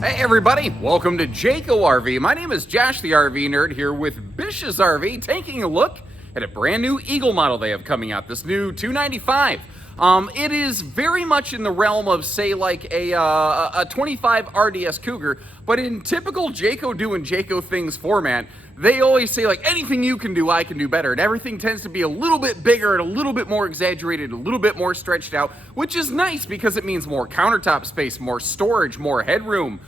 Hey everybody, welcome to Jayco RV. My name is Josh the RV Nerd here with Bish's RV, taking a look at a brand new Eagle model they have coming out, this new 295. It is very much in the realm of, say, like a 25 RDS Cougar, but in typical Jayco doing Jayco things format, they always say, like, anything you can do, I can do better. And everything tends to be a little bit bigger and a little bit more exaggerated, a little bit more stretched out, which is nice because it means more countertop space, more storage, more headroom.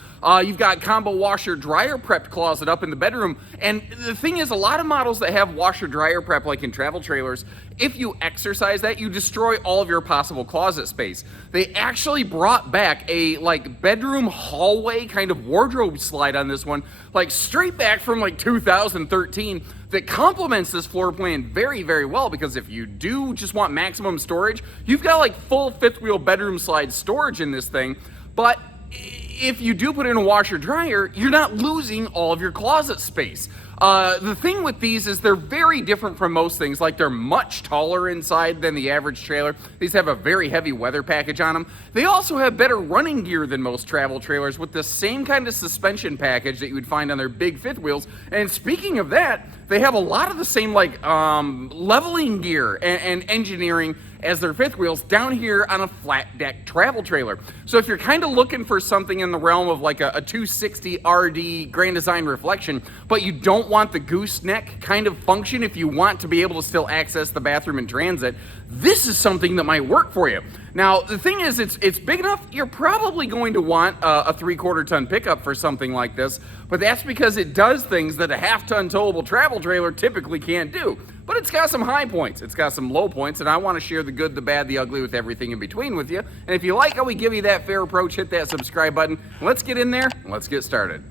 You've got combo washer dryer prepped closet up in the bedroom. And the thing is, a lot of models that have washer dryer prep, like in travel trailers, if you exercise that, you destroy all of your possible closet space. They actually brought back a like bedroom hallway kind of wardrobe slide on this one, like straight back from like 2013, that complements this floor plan very, very well, because if you do just want maximum storage, you've got like full fifth wheel bedroom slide storage in this thing. But if you do put in a washer dryer, you're not losing all of your closet space. The thing with these is they're very different from most things. Like, they're much taller inside than the average trailer. These have a very heavy weather package on them. They also have better running gear than most travel trailers, with the same kind of suspension package that you would find on their big fifth wheels. And speaking of that, they have a lot of the same like leveling gear and engineering as their fifth wheels down here on a flat deck travel trailer. So if you're kind of looking for something in the realm of like a 260 RD Grand Design Reflection, but you don't want the gooseneck kind of function, if you want to be able to still access the bathroom in transit, this is something that might work for you. Now, the thing is, it's big enough, you're probably going to want a 3/4 ton pickup for something like this, but that's because it does things that a half-ton towable travel trailer typically can't do. But it's got some high points, it's got some low points, and I want to share the good, the bad, the ugly with everything in between with you. And if you like how we give you that fair approach, hit that subscribe button. Let's get in there, and let's get started.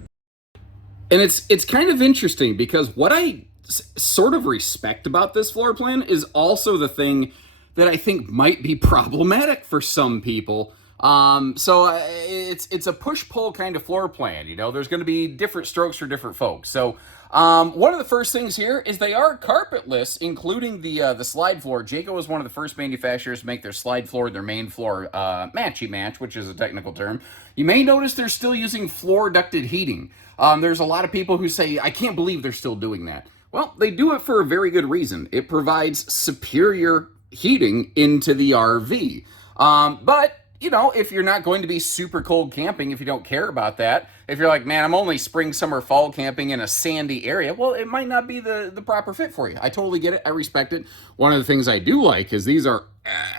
And it's kind of interesting because what I sort of respect about this floor plan is also the thing that I think might be problematic for some people. It's a push-pull kind of floor plan. You know, there's going to be different strokes for different folks. So one of the first things here is they are carpetless, including the slide floor. Jayco was one of the first manufacturers to make their slide floor, their main floor, matchy-match, which is a technical term. You may notice they're still using floor ducted heating. There's a lot of people who say, I can't believe they're still doing that. Well, they do it for a very good reason. It provides superior heating into the RV. But, you know, if you're not going to be super cold camping, if you don't care about that, if you're like, man, I'm only spring, summer, fall camping in a sandy area, well, it might not be the proper fit for you. I totally get it. I respect it. One of the things I do like is these are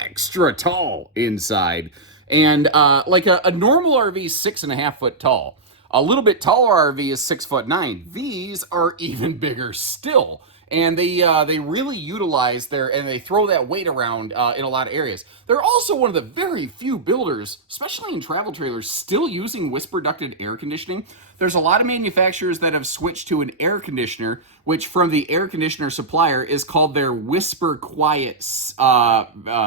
extra tall inside. And like a normal RV is 6.5 foot tall. A little bit taller RV is 6'9". These are even bigger still. And they really utilize and they throw that weight around in a lot of areas. They're also one of the very few builders, especially in travel trailers, still using whisper ducted air conditioning. There's a lot of manufacturers that have switched to an air conditioner, which from the air conditioner supplier is called their Whisper Quiet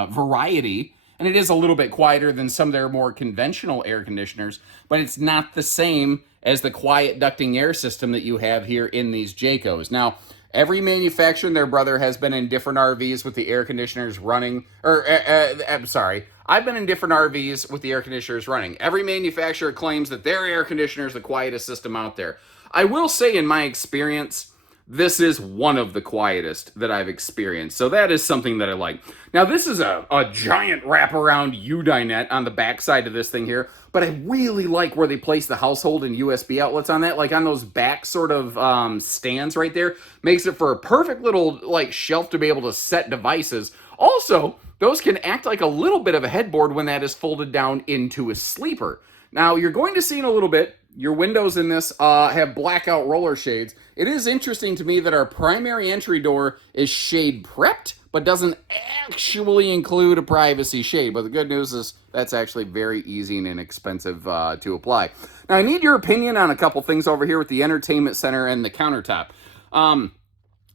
variety. And it is a little bit quieter than some of their more conventional air conditioners, but it's not the same as the quiet ducting air system that you have here in these Jaycos. Now, every manufacturer and their brother has been in different RVs with the air conditioners running, I've been in different RVs with the air conditioners running. Every manufacturer claims that their air conditioner is the quietest system out there. I will say, in my experience, this is one of the quietest that I've experienced. So that is something that I like. Now, this is a giant wraparound U-dinette on the backside of this thing here, but I really like where they place the household and USB outlets on that, like on those back sort of stands right there. Makes it for a perfect little like shelf to be able to set devices. Also, those can act like a little bit of a headboard when that is folded down into a sleeper. Now, you're going to see in a little bit, your windows in this have blackout roller shades. It is interesting to me that our primary entry door is shade prepped, but doesn't actually include a privacy shade. But the good news is that's actually very easy and inexpensive to apply. Now, I need your opinion on a couple things over here with the entertainment center and the countertop.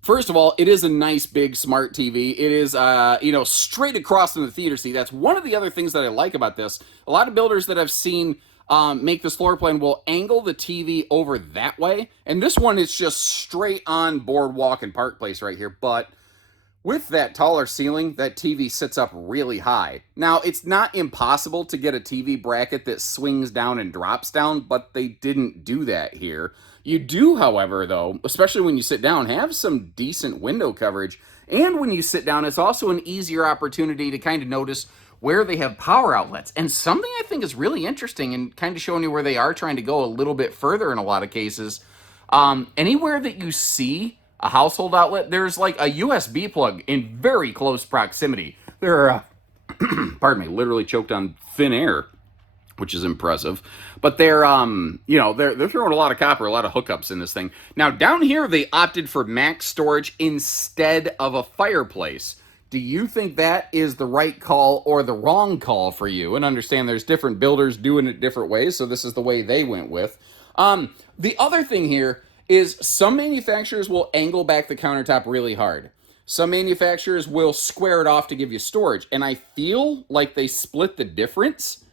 First of all, it is a nice big smart TV. It is, straight across from the theater seat. That's one of the other things that I like about this. A lot of builders that I've seen make this floor plan will angle the TV over that way. And this one is just straight on boardwalk and Park Place right here. But With that taller ceiling, that TV sits up really high. Now, it's not impossible to get a TV bracket that swings down and drops down, but they didn't do that here. You do, however, though, especially when you sit down, have some decent window coverage. And when you sit down, it's also an easier opportunity to kind of notice where they have power outlets. And something I think is really interesting and kind of showing you where they are trying to go a little bit further in a lot of cases. Anywhere that you see a household outlet, there's like a USB plug in very close proximity. There are, pardon me, literally choked on thin air, which is impressive. But they're they're throwing a lot of copper, a lot of hookups in this thing. Now down here, they opted for max storage instead of a fireplace. Do you think that is the right call or the wrong call for you? And understand there's different builders doing it different ways, so this is the way they went with. The other thing here is some manufacturers will angle back the countertop really hard. Some manufacturers will square it off to give you storage, and I feel like they split the difference.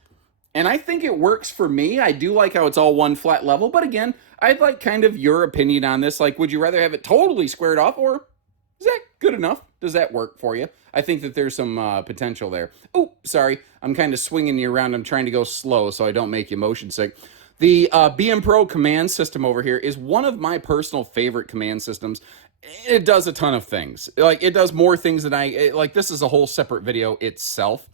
And I think it works for me. I do like how it's all one flat level, but again, I'd like kind of your opinion on this. Like, would you rather have it totally squared off, or is that good enough? Does that work for you? I think that there's some potential there. Oh, sorry. I'm kind of swinging you around. I'm trying to go slow so I don't make you motion sick. The BM Pro command system over here is one of my personal favorite command systems. It does a ton of things. Like, it does more things than like, this is a whole separate video itself.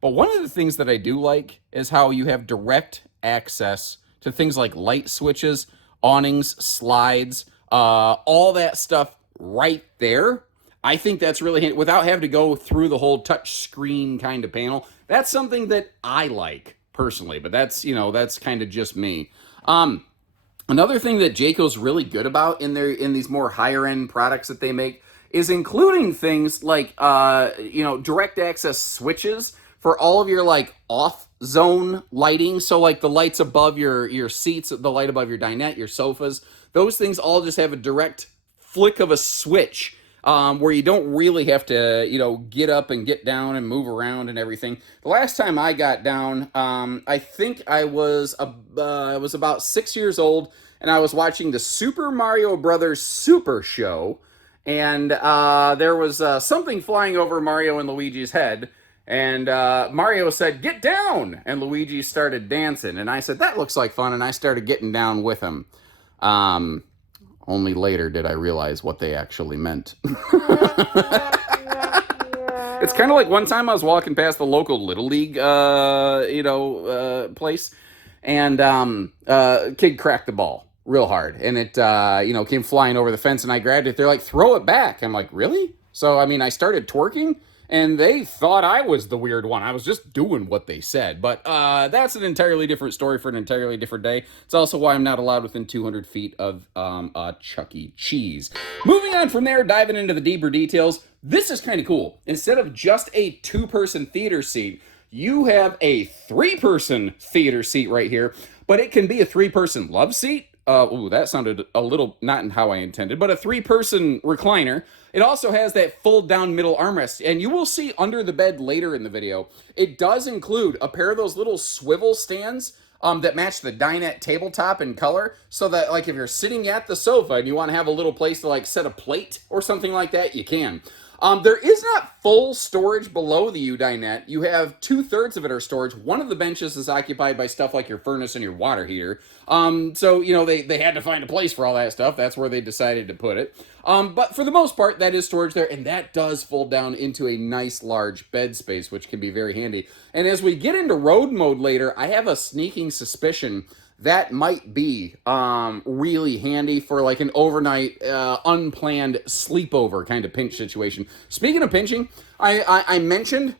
But one of the things that I do like is how you have direct access to things like light switches, awnings, slides, all that stuff right there. I think that's really handy without having to go through the whole touch screen kind of panel. That's something that I like personally, but that's kind of just me. Another thing that Jayco's really good about in these more higher end products that they make is including things like direct access switches for all of your like off zone lighting. So like the lights above your seats, the light above your dinette, your sofas, those things all just have a direct flick of a switch. Where you don't really have to, get up and get down and move around and everything. The last time I got down, I think I was about 6 years old, and I was watching the Super Mario Brothers Super Show, and there was something flying over Mario and Luigi's head, and Mario said, "Get down!" and Luigi started dancing, and I said, "That looks like fun," and I started getting down with him. Only later did I realize what they actually meant. It's kind of like one time I was walking past the local Little League, place, and a kid cracked the ball real hard, and it, came flying over the fence, and I grabbed it. They're like, "Throw it back." I'm like, "Really?" So, I started twerking, and they thought I was the weird one. I was just doing what they said. But that's an entirely different story for an entirely different day. It's also why I'm not allowed within 200 feet of a Chuck E. Cheese. Moving on from there, diving into the deeper details, this is kind of cool. Instead of just a two-person theater seat, you have a three-person theater seat right here. But it can be a three-person love seat. That sounded a little not in how I intended, but a three-person recliner. It also has that fold-down middle armrest, and you will see under the bed later in the video, it does include a pair of those little swivel stands that match the dinette tabletop in color, so that like if you're sitting at the sofa and you want to have a little place to like set a plate or something like that, you can. There is not full storage below the U-dinette. You have 2/3 of it are storage. One of the benches is occupied by stuff like your furnace and your water heater. So, they had to find a place for all that stuff. That's where they decided to put it. But for the most part, that is storage there, and that does fold down into a nice large bed space, which can be very handy. And as we get into road mode later, I have a sneaking suspicion that might be really handy for like an overnight unplanned sleepover kind of pinch situation. Speaking of pinching, I mentioned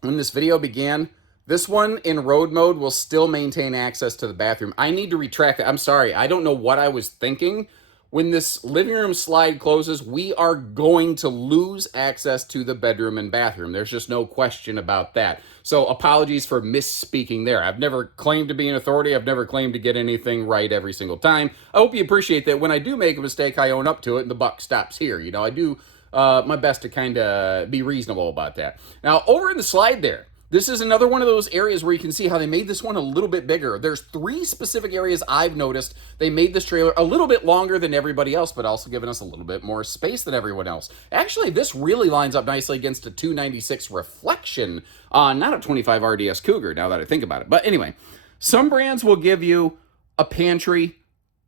when this video began, this one in road mode will still maintain access to the bathroom. I need to retract that. I'm sorry. I don't know what I was thinking. When this living room slide closes, we are going to lose access to the bedroom and bathroom. There's just no question about that. So apologies for misspeaking there. I've never claimed to be an authority. I've never claimed to get anything right every single time. I hope you appreciate that when I do make a mistake, I own up to it and the buck stops here. I do my best to kind of be reasonable about that. Now, over in the slide there, This is another one of those areas where you can see how they made this one a little bit bigger. There's 3 specific areas I've noticed they made this trailer a little bit longer than everybody else, but also giving us a little bit more space than everyone else. Actually, this really lines up nicely against a 296 Reflection, not a 25 RDS Cougar, now that I think about it. But anyway, some brands will give you a pantry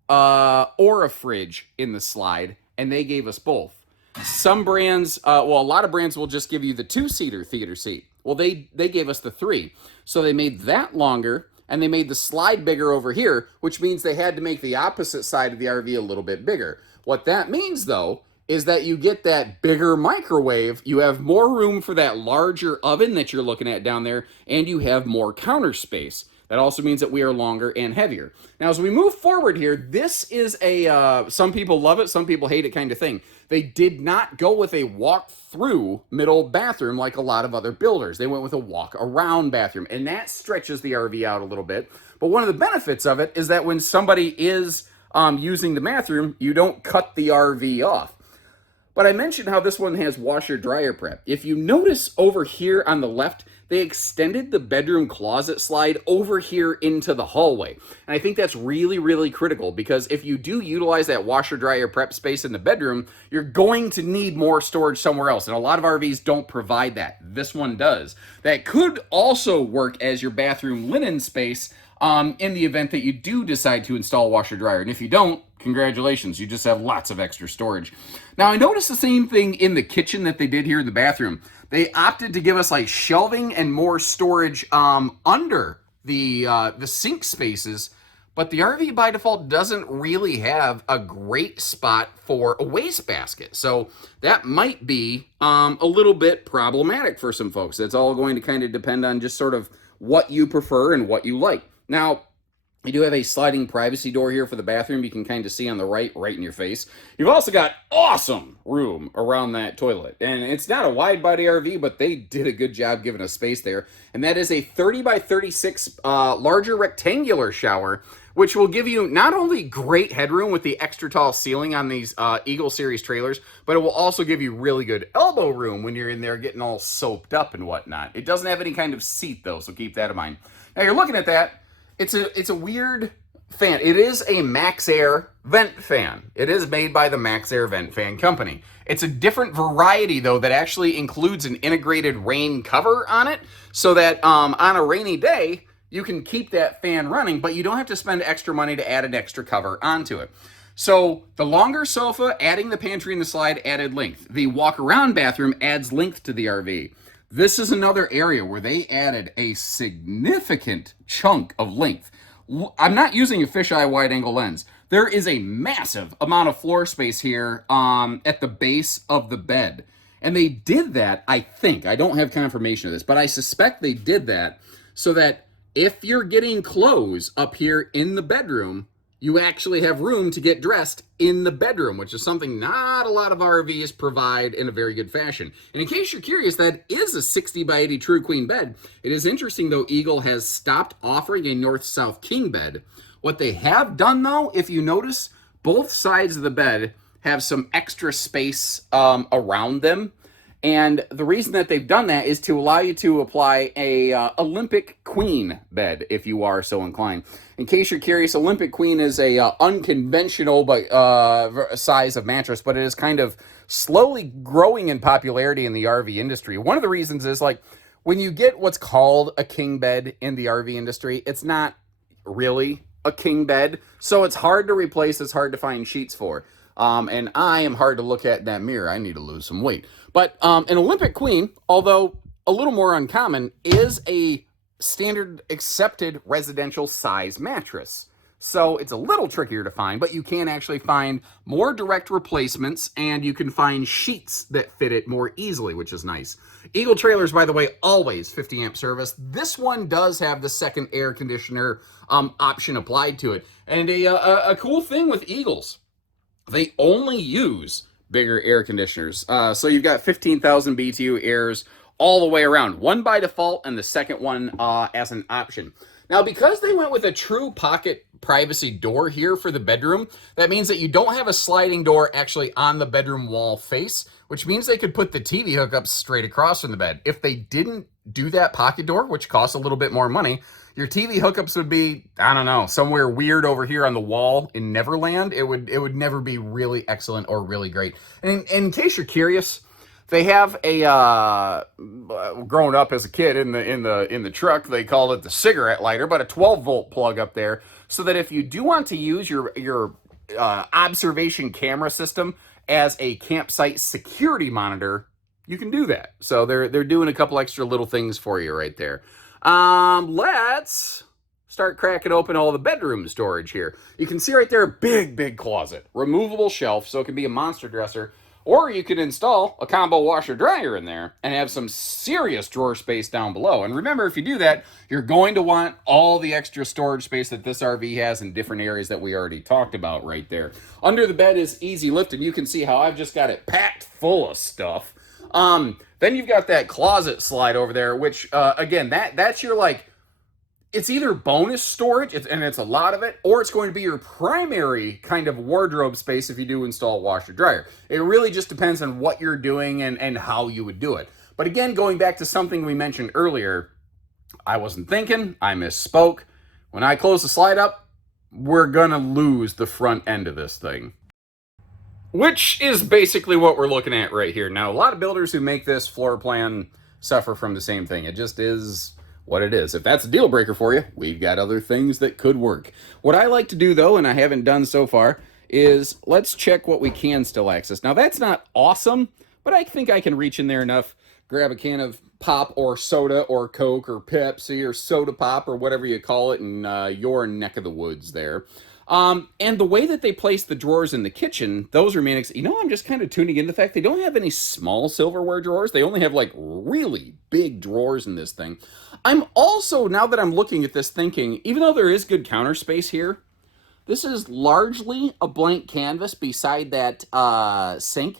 or a fridge in the slide, and they gave us both. Some brands, a lot of brands will just give you the 2-seater theater seat. Well, they gave us the 3. So they made that longer, and they made the slide bigger over here, which means they had to make the opposite side of the RV a little bit bigger. What that means, though, is that you get that bigger microwave, you have more room for that larger oven that you're looking at down there, and you have more counter space. That also means that we are longer and heavier. Now, as we move forward here, this is a, some people love it, some people hate it kind of thing. They did not go with a walk-through middle bathroom like a lot of other builders. They went with a walk-around bathroom, and that stretches the RV out a little bit. But one of the benefits of it is that when somebody is using the bathroom, you don't cut the RV off. But I mentioned how this one has washer-dryer prep. If you notice over here on the left, they extended the bedroom closet slide over here into the hallway. And I think that's really, really critical, because if you do utilize that washer-dryer prep space in the bedroom, you're going to need more storage somewhere else. And a lot of RVs don't provide that. This one does. That could also work as your bathroom linen space in the event that you do decide to install washer-dryer. And if you don't, congratulations, you just have lots of extra storage. Now, I noticed the same thing in the kitchen that they did here in the bathroom. They opted to give us like shelving and more storage under the sink spaces, but the RV by default doesn't really have a great spot for a wastebasket. So that might be a little bit problematic for some folks. That's all going to kind of depend on just sort of what you prefer and what you like. Now, you do have a sliding privacy door here for the bathroom. You can kind of see on the right in your face. You've also got awesome room around that toilet. And it's not a wide body RV, but they did a good job giving us space there. And that is a 30 by 36 larger rectangular shower, which will give you not only great headroom with the extra tall ceiling on these Eagle Series trailers, but it will also give you really good elbow room when you're in there getting all soaped up and whatnot. It doesn't have any kind of seat though, so keep that in mind. Now you're looking at that. It's a weird fan. It is a Max Air vent fan. It is made by the Max Air Vent Fan Company. It's a different variety, though, that actually includes an integrated rain cover on it, so that on a rainy day, you can keep that fan running, but you don't have to spend extra money to add an extra cover onto it. So the longer sofa, adding the pantry and the slide, added length. The walk-around bathroom adds length to the RV. This is another area where they added a significant chunk of length. I'm not using a fisheye wide-angle lens. There is a massive amount of floor space here at the base of the bed. And they did that, I think, I don't have confirmation of this, but I suspect they did that so that if you're getting clothes up here in the bedroom, you actually have room to get dressed in the bedroom, which is something not a lot of RVs provide in a very good fashion. And in case you're curious, that is a 60 by 80 True Queen bed. It is interesting, though, Eagle has stopped offering a North-South King bed. What they have done, though, if you notice, both sides of the bed have some extra space around them. And the reason that they've done that is to allow you to apply a Olympic Queen bed, if you are so inclined. In case you're curious, Olympic Queen is a unconventional size of mattress, but it is kind of slowly growing in popularity in the RV industry. One of the reasons is, like, when you get what's called a king bed in the RV industry, it's not really a king bed, so it's hard to replace, it's hard to find sheets for. And I am hard to look at in that mirror. I need to lose some weight. But an Olympic Queen, although a little more uncommon, is a standard accepted residential size mattress. So it's a little trickier to find, but you can actually find more direct replacements, and you can find sheets that fit it more easily, which is nice. Eagle trailers, by the way, always 50 amp service. This one does have the second air conditioner option applied to it. And a cool thing with Eagles, they only use bigger air conditioners. So you've got 15,000 BTU airs all the way around. One by default and the second one as an option. Now, because they went with a true pocket privacy door here for the bedroom, that means that you don't have a sliding door actually on the bedroom wall face, which means they could put the TV hookups straight across from the bed. If they didn't do that pocket door, which costs a little bit more money, your TV hookups would be, I don't know, somewhere weird over here on the wall in Neverland. It would never be really excellent or really great. And in case you're curious, they have a growing up as a kid in the truck, they called it the cigarette lighter, but a 12-volt plug up there, so that if you do want to use your observation camera system as a campsite security monitor, you can do that. So they're doing a couple extra little things for you right there. Let's start cracking open all the bedroom storage here. You can see right there, big closet, removable shelf, so it can be a monster dresser, or you could install a combo washer dryer in there and have some serious drawer space down below. And remember, if you do that, you're going to want all the extra storage space that this RV has in different areas that we already talked about right there. Under the bed is easy lift, and you can see how I've just got it packed full of stuff. Then you've got that closet slide over there, which, again, that's your, like, it's either bonus storage, and it's a lot of it, or it's going to be your primary kind of wardrobe space if you do install a washer dryer. It really just depends on what you're doing and how you would do it. But again, going back to something we mentioned earlier, I wasn't thinking, I misspoke. When I close the slide up, we're gonna lose the front end of this thing. Which is basically what we're looking at right here. Now, a lot of builders who make this floor plan suffer from the same thing. It just is what it is. If that's a deal breaker for you, we've got other things that could work. What I like to do, though, and I haven't done so far, is let's check what we can still access. Now, that's not awesome, but I think I can reach in there enough, grab a can of pop or soda or Coke or Pepsi or soda pop or whatever you call it in your neck of the woods there. And the way that they place the drawers in the kitchen, those are I'm just kind of tuning in the fact they don't have any small silverware drawers. They only have like really big drawers in this thing. I'm also, now that I'm looking at this, thinking, even though there is good counter space here, this is largely a blank canvas beside that sink.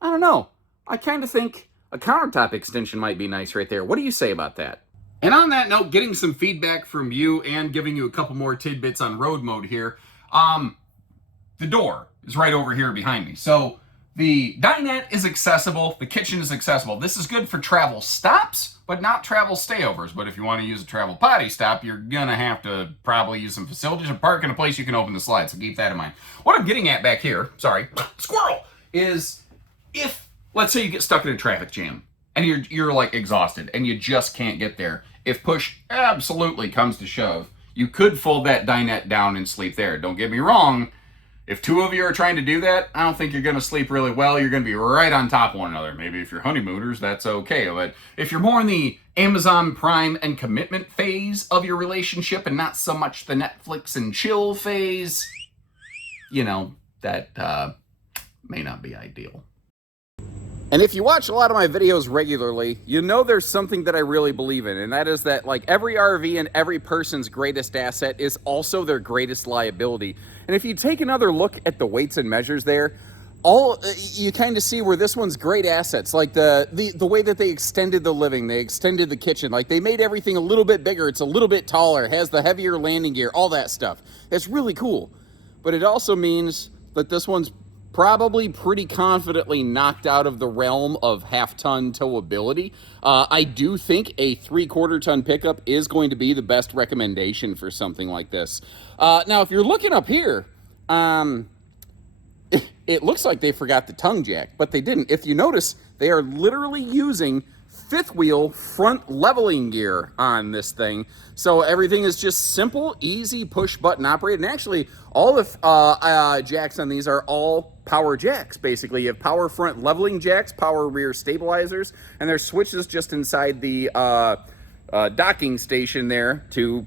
I don't know. I kind of think a countertop extension might be nice right there. What do you say about that? And on that note, getting some feedback from you and giving you a couple more tidbits on road mode here. The door is right over here behind me. So the dinette is accessible. The kitchen is accessible. This is good for travel stops, but not travel stayovers. But if you want to use a travel potty stop, you're going to have to probably use some facilities or park in a place you can open the slide. So keep that in mind. What I'm getting at back here, sorry, squirrel, is if, let's say you get stuck in a traffic jam, and you're like exhausted and you just can't get there. If push absolutely comes to shove, you could fold that dinette down and sleep there. Don't get me wrong. If two of you are trying to do that, I don't think you're going to sleep really well. You're going to be right on top of one another. Maybe if you're honeymooners, that's okay. But if you're more in the Amazon Prime and commitment phase of your relationship and not so much the Netflix and chill phase, that may not be ideal. And if you watch a lot of my videos regularly, you know there's something that I really believe in, and that is that like every RV and every person's greatest asset is also their greatest liability. And if you take another look at the weights and measures there, you kind of see where this one's great assets, like the way that they extended the living, they extended the kitchen, like they made everything a little bit bigger, it's a little bit taller, has the heavier landing gear, all that stuff. That's really cool. But it also means that this one's probably pretty confidently knocked out of the realm of half-ton towability. I do think a 3/4 ton pickup is going to be the best recommendation for something like this. Now, if you're looking up here, it looks like they forgot the tongue jack, but they didn't. If you notice, they are literally using fifth wheel front leveling gear on this thing. So everything is just simple, easy push button operated. And actually, all the jacks on these are all power jacks, basically. You have power front leveling jacks, power rear stabilizers, and there's switches just inside the docking station there to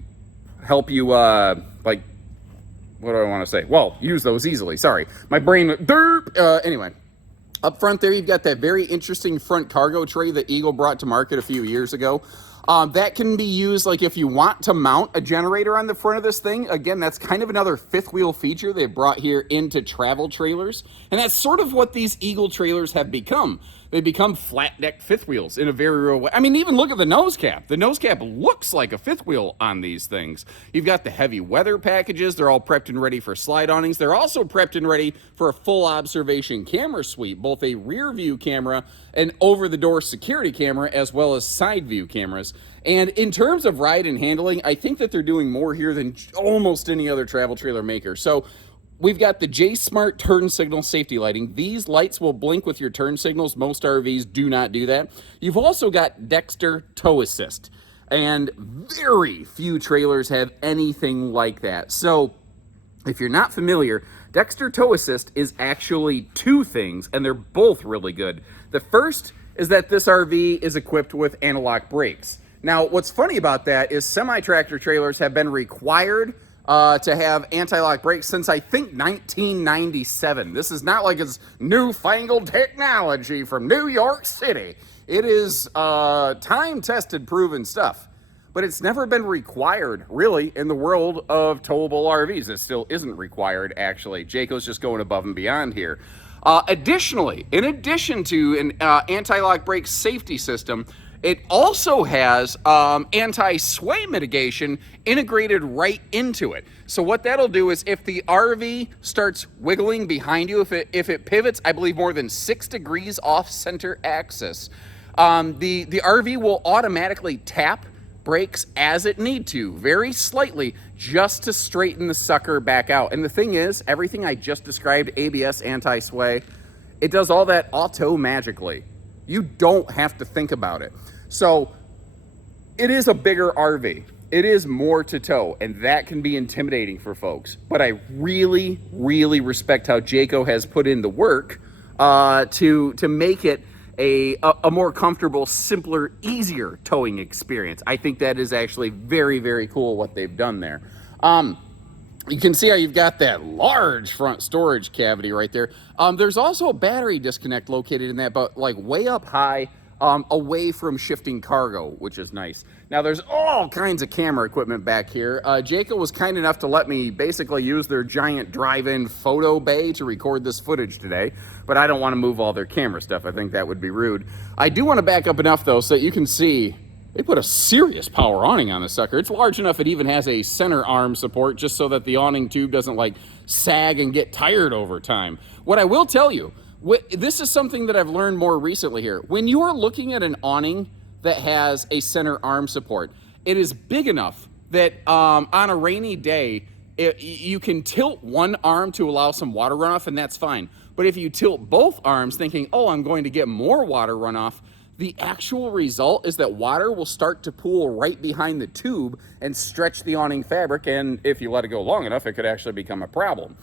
help you, what do I want to say? Well, use those easily. Sorry. My brain, derp. Anyway. Up front there, you've got that very interesting front cargo tray that Eagle brought to market a few years ago. That can be used like if you want to mount a generator on the front of this thing. Again, that's kind of another fifth wheel feature they've brought here into travel trailers. And that's sort of what these Eagle trailers have become. They become flat deck fifth wheels in a very real way. I mean, even look at the nose cap. The nose cap looks like a fifth wheel on these things. You've got the heavy weather packages. They're all prepped and ready for slide awnings. They're also prepped and ready for a full observation camera suite, both a rear view camera and over the door security camera, as well as side view cameras. And in terms of ride and handling, I think that they're doing more here than almost any other travel trailer maker. So we've got the J Smart turn signal safety lighting. These lights will blink with your turn signals. Most RVs do not do that. You've also got Dexter Tow Assist, and very few trailers have anything like that. So if you're not familiar, Dexter Tow Assist is actually two things, and they're both really good. The first is that this RV is equipped with anti-lock brakes. Now, what's funny about that is semi-tractor trailers have been required to have anti-lock brakes since I think 1997. This is not like it's newfangled technology from New York City. It is time-tested, proven stuff. But it's never been required, really, in the world of towable RVs. It still isn't required, actually. Jayco's just going above and beyond here. Additionally, in addition to an anti-lock brake safety system, it also has anti-sway mitigation integrated right into it. So what that'll do is if the RV starts wiggling behind you, if it pivots, I believe more than 6 degrees off center axis, the RV will automatically tap brakes as it need to, very slightly, just to straighten the sucker back out. And the thing is, everything I just described, ABS, anti-sway, it does all that auto-magically. You don't have to think about it. So it is a bigger RV. It is more to tow, and that can be intimidating for folks. But I really, really respect how Jayco has put in the work to make it a more comfortable, simpler, easier towing experience. I think that is actually very, very cool what they've done there. You can see how you've got that large front storage cavity right there. There's also a battery disconnect located in that, but like way up high, away from shifting cargo, which is nice. Now there's all kinds of camera equipment back here. Jayco was kind enough to let me basically use their giant drive-in photo bay to record this footage today, but I don't want to move all their camera stuff. I think that would be rude. I do want to back up enough though so that you can see they put a serious power awning on the sucker. It's large enough it even has a center arm support just so that the awning tube doesn't like sag and get tired over time. What I will tell you, this is something that I've learned more recently here. When you are looking at an awning that has a center arm support, it is big enough that on a rainy day, you can tilt one arm to allow some water runoff, and that's fine. But if you tilt both arms thinking, oh, I'm going to get more water runoff, the actual result is that water will start to pool right behind the tube and stretch the awning fabric, and if you let it go long enough, it could actually become a problem.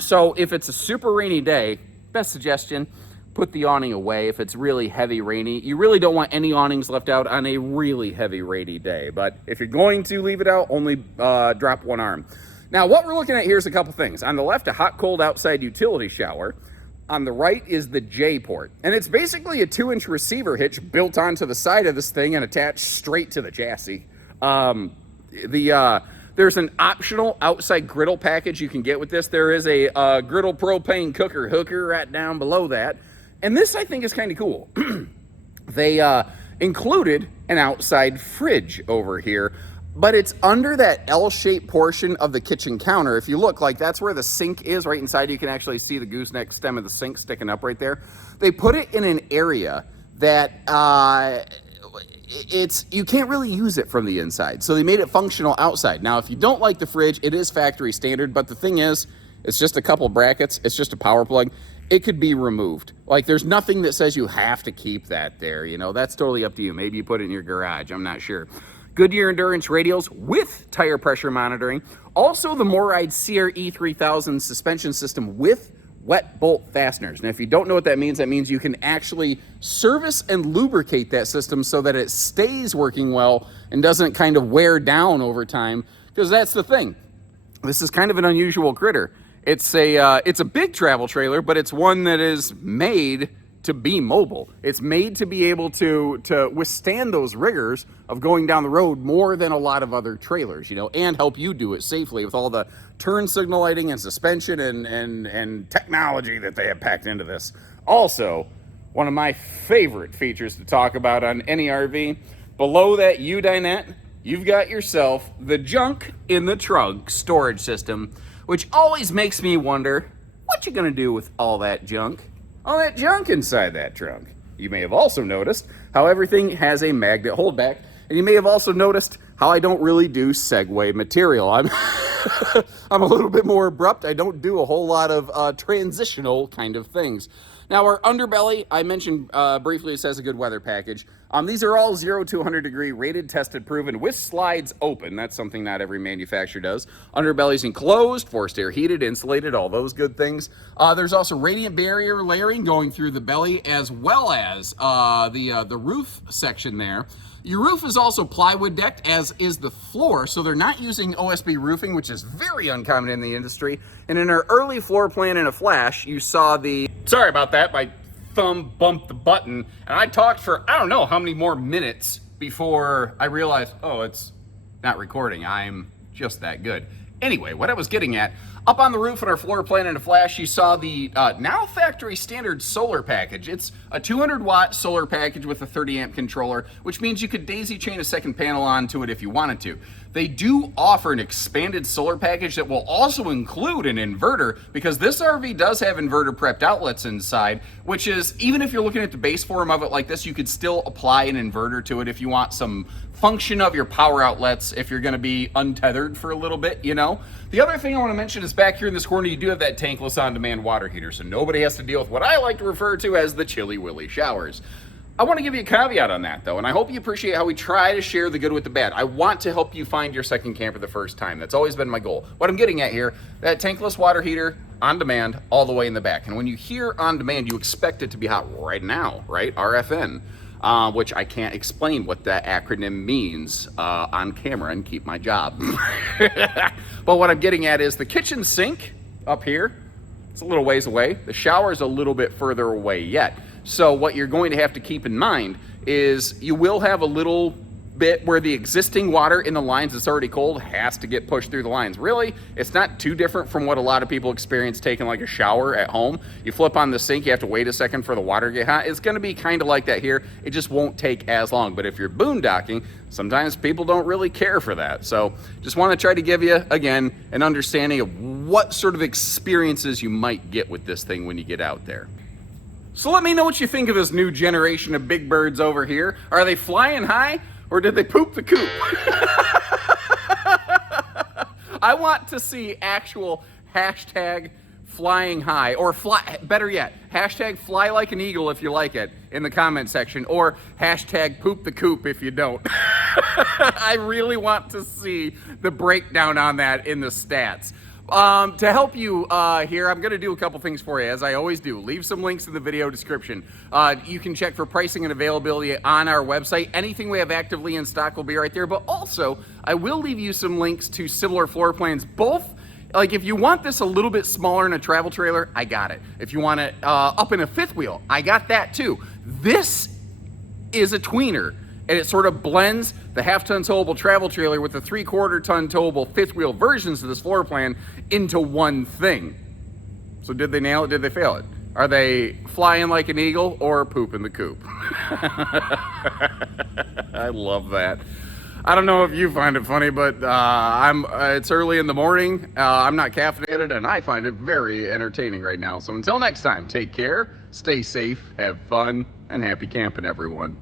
So if it's a super rainy day, best suggestion, put the awning away if it's really heavy rainy. You really don't want any awnings left out on a really heavy rainy day, but if you're going to leave it out, only drop one arm. Now what we're looking at here is a couple things. On the left, a hot cold outside utility shower. On the right is the J port, and it's basically a 2-inch receiver hitch built onto the side of this thing and attached straight to the chassis. There's an optional outside griddle package you can get with this. There is a griddle propane cooker hooker right down below that. And this I think is kind of cool. They included an outside fridge over here, but it's under that L-shaped portion of the kitchen counter. If you look, like that's where the sink is right inside. You can actually see the gooseneck stem of the sink sticking up right there. They put it in an area that you can't really use it from the inside. So they made it functional outside. Now, if you don't like the fridge, it is factory standard, but the thing is, it's just a couple brackets. It's just a power plug. It could be removed. Like there's nothing that says you have to keep that there. You know, that's totally up to you. Maybe you put it in your garage. I'm not sure. Goodyear Endurance radials with tire pressure monitoring. Also the MORryde CRE 3000 suspension system with wet bolt fasteners. Now, if you don't know what that means you can actually service and lubricate that system so that it stays working well and doesn't kind of wear down over time, because that's the thing. This is kind of an unusual critter. It's a big travel trailer, but it's one that is made to be mobile. It's made to be able to withstand those rigors of going down the road more than a lot of other trailers, you know, and help you do it safely with all the turn signal lighting and suspension and technology that they have packed into this. Also, one of my favorite features to talk about on any RV, below that U-dinette, you've got yourself the junk in the trunk storage system, which always makes me wonder, what you gonna do with all that junk? All that junk inside that trunk. You may have also noticed how everything has a magnet holdback, and you may have also noticed how I don't really do segue material. I'm I'm a little bit more abrupt. I don't do a whole lot of transitional kind of things. Now, our underbelly, I mentioned briefly, it says a good weather package. These are all 0 to 100 degree rated, tested, proven with slides open. That's something not every manufacturer does. Underbelly's enclosed, forced air heated, insulated, all those good things. There's also radiant barrier layering going through the belly, as well as the roof section there. Your roof is also plywood decked, as is the floor, so they're not using OSB roofing, which is very uncommon in the industry. And in our early floor plan in a flash, you saw the... Sorry about that, my thumb bumped the button, and I talked for I don't know how many more minutes before I realized, oh, it's not recording. I'm just that good. Anyway, what I was getting at, up on the roof in our floor plan in a flash, you saw the now factory standard solar package. It's a 200-watt solar package with a 30-amp controller, which means you could daisy chain a second panel onto it if you wanted to. They do offer an expanded solar package that will also include an inverter, because this RV does have inverter prepped outlets inside, which is, even if you're looking at the base form of it like this, you could still apply an inverter to it if you want some function of your power outlets, if you're going to be untethered for a little bit, you know. The other thing I want to mention is back here in this corner, you do have that tankless on-demand water heater, so nobody has to deal with what I like to refer to as the chilly willy showers. I want to give you a caveat on that, though, and I hope you appreciate how we try to share the good with the bad. I want to help you find your second camper the first time. That's always been my goal. What I'm getting at here, that tankless water heater, on demand, all the way in the back. And when you hear on demand, you expect it to be hot right now, right? RFN. Which I can't explain what that acronym means on camera and keep my job. But what I'm getting at is the kitchen sink up here, it's a little ways away. The shower is a little bit further away yet. So what you're going to have to keep in mind is you will have a little bit where the existing water in the lines that's already cold has to get pushed through the lines. Really, it's not too different from what a lot of people experience taking like a shower at home. You flip on the sink, you have to wait a second for the water to get hot. It's gonna be kind of like that here. It just won't take as long. But if you're boondocking, sometimes people don't really care for that. So just wanna try to give you, again, an understanding of what sort of experiences you might get with this thing when you get out there. So let me know what you think of this new generation of big birds over here. Are they flying high? Or did they poop the coop? I want to see actual hashtag flying high, or fly, better yet, hashtag fly like an eagle if you like it in the comment section, or hashtag poop the coop if you don't. I really want to see the breakdown on that in the stats. To help you here, I'm going to do a couple things for you, as I always do. Leave some links in the video description. You can check for pricing and availability on our website. Anything we have actively in stock will be right there, but also I will leave you some links to similar floor plans. Both, like if you want this a little bit smaller in a travel trailer, I got it. If you want it up in a fifth wheel, I got that too. This is a tweener, and it sort of blends the half-ton towable travel trailer with the 3/4-ton towable fifth wheel versions of this floor plan into one thing. So did they nail it? Did they fail it? Are they flying like an eagle or pooping the coop? I love that. I don't know if you find it funny, but it's early in the morning. I'm not caffeinated, and I find it very entertaining right now. So until next time, take care, stay safe, have fun, and happy camping, everyone.